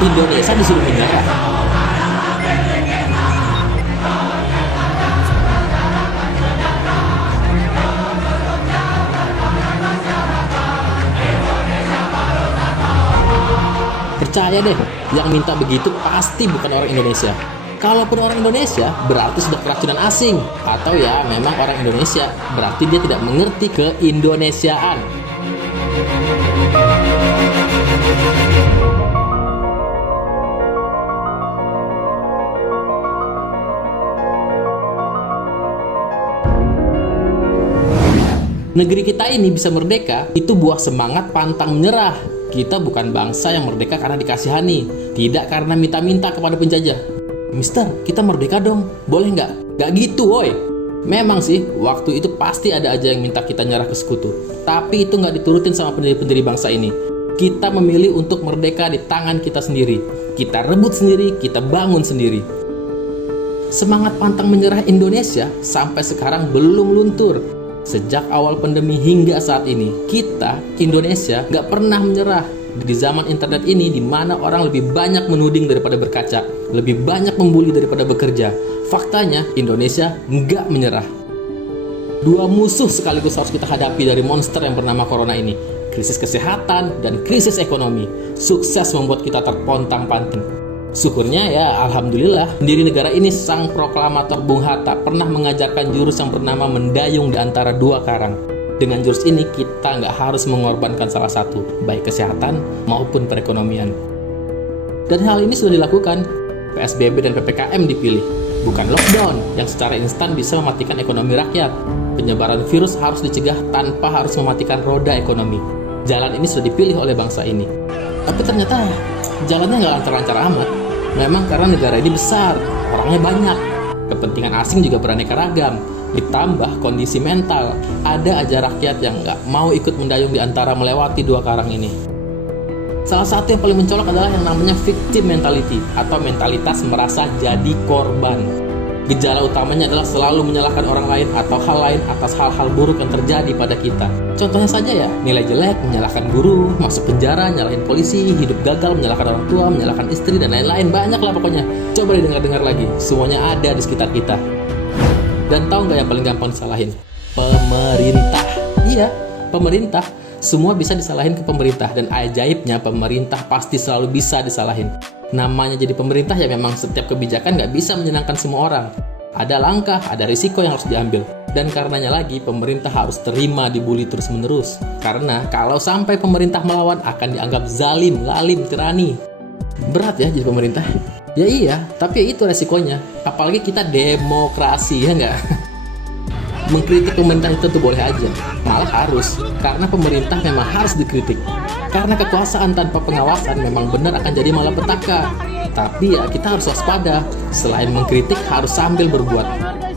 Indonesia disuruh menyerah. Percaya deh, yang minta begitu pasti bukan orang Indonesia. Kalaupun orang Indonesia, berarti sudah keracunan asing. Atau ya memang orang Indonesia, berarti dia tidak mengerti keindonesiaan. Negeri kita ini bisa merdeka, itu buah semangat pantang menyerah. Kita bukan bangsa yang merdeka karena dikasihani, tidak karena minta-minta kepada penjajah. Mister, kita merdeka dong, boleh nggak? Nggak gitu, woi. Memang sih, waktu itu pasti ada aja yang minta kita nyerah ke sekutu. Tapi itu nggak diturutin sama pendiri-pendiri bangsa ini. Kita memilih untuk merdeka di tangan kita sendiri. Kita rebut sendiri, kita bangun sendiri. Semangat pantang menyerah Indonesia sampai sekarang belum luntur. Sejak awal pandemi hingga saat ini, kita, Indonesia, nggak pernah menyerah. Di zaman internet ini, di mana orang lebih banyak menuding daripada berkaca, lebih banyak membuli daripada bekerja, faktanya Indonesia nggak menyerah. Dua musuh sekaligus harus kita hadapi dari monster yang bernama Corona ini. Krisis kesehatan dan krisis ekonomi. Sukses membuat kita terpontang-panting. Syukurnya ya, alhamdulillah, pendiri negara ini, sang proklamator Bung Hatta, pernah mengajarkan jurus yang bernama mendayung di antara dua karang. Dengan jurus ini, kita nggak harus mengorbankan salah satu, baik kesehatan maupun perekonomian. Dan hal ini sudah dilakukan. PSBB dan PPKM dipilih, bukan lockdown yang secara instan bisa mematikan ekonomi rakyat. Penyebaran virus harus dicegah tanpa harus mematikan roda ekonomi. Jalan ini sudah dipilih oleh bangsa ini. Tapi ternyata jalannya nggak lancar-lancar amat. Memang karena negara ini besar, orangnya banyak, kepentingan asing juga beraneka ragam, ditambah kondisi mental, ada aja rakyat yang nggak mau ikut mendayung di antara melewati dua karang ini. Salah satu yang paling mencolok adalah yang namanya victim mentality, atau mentalitas merasa jadi korban. Gejala utamanya adalah selalu menyalahkan orang lain atau hal lain atas hal-hal buruk yang terjadi pada kita. Contohnya saja ya, nilai jelek, menyalahkan guru, masuk penjara, nyalahin polisi, hidup gagal, menyalahkan orang tua, menyalahkan istri, dan lain-lain. Banyak lah pokoknya. Coba didengar-dengar lagi, semuanya ada di sekitar kita. Dan tahu nggak yang paling gampang disalahin? Pemerintah. Iya, pemerintah. Semua bisa disalahin ke pemerintah, dan ajaibnya pemerintah pasti selalu bisa disalahin. Namanya jadi pemerintah ya, memang setiap kebijakan nggak bisa menyenangkan semua orang. Ada langkah, ada risiko yang harus diambil. Dan karenanya lagi, pemerintah harus terima dibully terus-menerus. Karena kalau sampai pemerintah melawan, akan dianggap zalim, lalim, tirani. Berat ya jadi pemerintah? Ya iya, tapi ya itu resikonya. Apalagi kita demokrasi, ya nggak? Mengkritik pemerintah itu tuh boleh aja, malah harus. Karena pemerintah memang harus dikritik. Karena kekuasaan tanpa pengawasan memang benar akan jadi malapetaka. Tapi ya kita harus waspada. Selain mengkritik, harus sambil berbuat.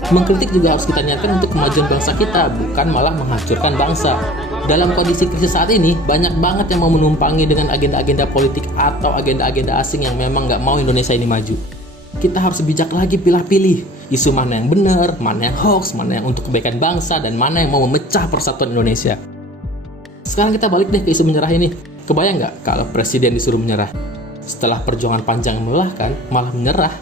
Mengkritik juga harus kita niatkan untuk kemajuan bangsa kita, bukan malah menghancurkan bangsa. Dalam kondisi krisis saat ini, banyak banget yang mau menumpangi dengan agenda-agenda politik atau agenda-agenda asing yang memang nggak mau Indonesia ini maju. Kita harus bijak lagi pilih-pilih. Isu mana yang benar, mana yang hoax, mana yang untuk kebaikan bangsa, dan mana yang mau memecah persatuan Indonesia. Sekarang kita balik deh ke isu menyerah ini. Kebayang nggak kalau presiden disuruh menyerah? Setelah perjuangan panjang melelahkan, malah menyerah.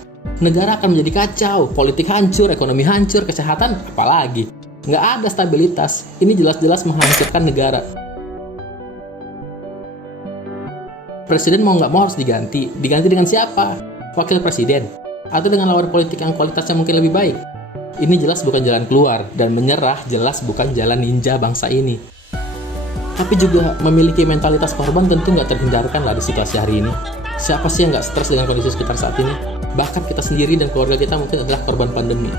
Negara akan menjadi kacau, politik hancur, ekonomi hancur, kesehatan apalagi. Nggak ada stabilitas. Ini jelas-jelas menghancurkan negara. Presiden mau nggak mau harus diganti. Diganti dengan siapa? Wakil presiden? Atau dengan lawan politik yang kualitasnya mungkin lebih baik? Ini jelas bukan jalan keluar, dan menyerah jelas bukan jalan ninja bangsa ini. Tapi juga memiliki mentalitas korban tentu nggak terhindarkan lah di situasi hari ini. Siapa sih yang nggak stres dengan kondisi sekitar saat ini? Bahkan kita sendiri dan keluarga kita mungkin adalah korban pandemi.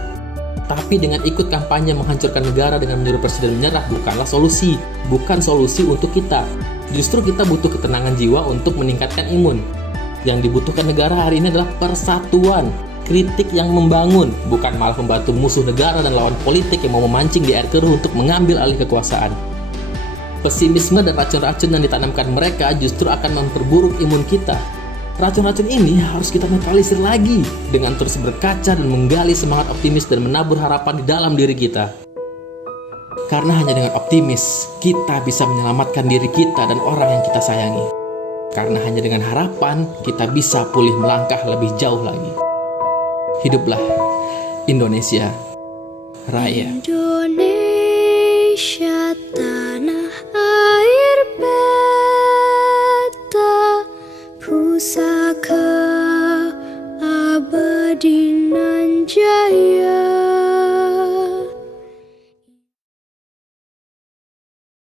Tapi dengan ikut kampanye menghancurkan negara dengan menyuruh presiden menyerah bukanlah solusi. Bukan solusi untuk kita. Justru kita butuh ketenangan jiwa untuk meningkatkan imun. Yang dibutuhkan negara hari ini adalah persatuan. Kritik yang membangun, bukan malah membantu musuh negara dan lawan politik yang mau memancing di air keruh untuk mengambil alih kekuasaan. Pesimisme dan racun-racun yang ditanamkan mereka justru akan memperburuk imun kita. Racun-racun ini harus kita neutralisir lagi dengan terus berkaca dan menggali semangat optimis dan menabur harapan di dalam diri kita. Karena hanya dengan optimis, kita bisa menyelamatkan diri kita dan orang yang kita sayangi. Karena hanya dengan harapan kita bisa pulih melangkah lebih jauh lagi. Hiduplah Indonesia Raya. Indonesia tanah air beta, pusaka abadi nan jaya.